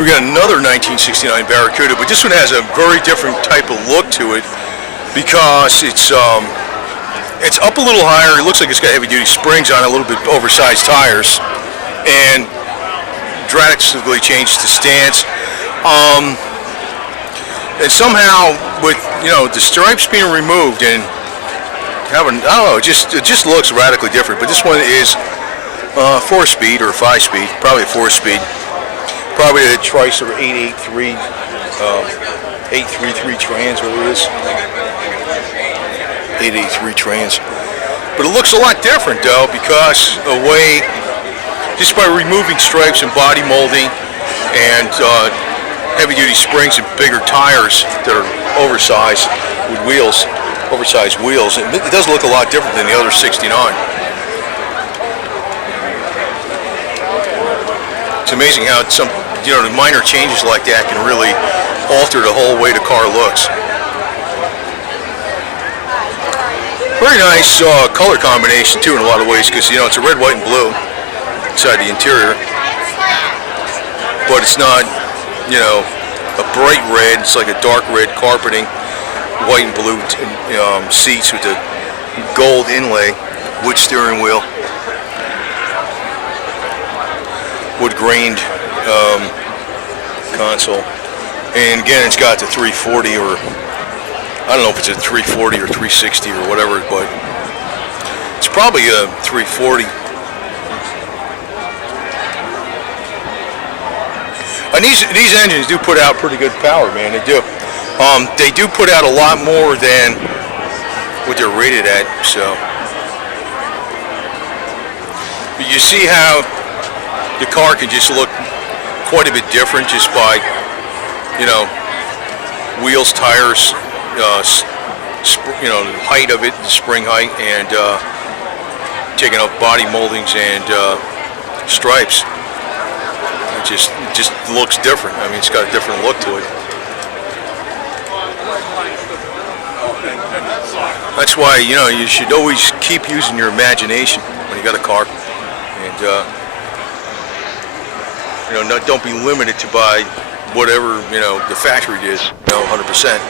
We got another 1969 Barracuda, but this one has a very different type of look to it because it's up a little higher. It looks like it's got heavy-duty springs on it, a little bit oversized tires, and drastically changed the stance. And somehow, with the stripes being removed and having, I don't know, it just looks radically different. But this one is 4-speed or 5-speed, probably a 4-speed. Probably a Chrysler 883, 833 Trans, whatever it is. 883 Trans. But it looks a lot different though, because just by removing stripes and body molding and heavy-duty springs and bigger tires that are oversized with wheels, oversized wheels, it does look a lot different than the other 69. It's amazing how the minor changes like that can really alter the whole way the car looks. Very nice color combination too in a lot of ways, because it's a red, white, and blue inside the interior, but it's not a bright red. It's like a dark red carpeting, white and blue seats with the gold inlay, wood steering wheel, wood grained console, and again it's got the 340, or I don't know if it's a 340 or 360 or whatever, but it's probably a 340. And these engines do put out pretty good power, man. They do. They do put out a lot more than what they're rated at. So, but you see how the car can just look quite a bit different just by, wheels, tires, the height of it, the spring height, and taking up body moldings and stripes. It just looks different. I mean, it's got a different look to it. That's why you should always keep using your imagination when you got a car, and don't be limited to buy whatever the factory is. 100%.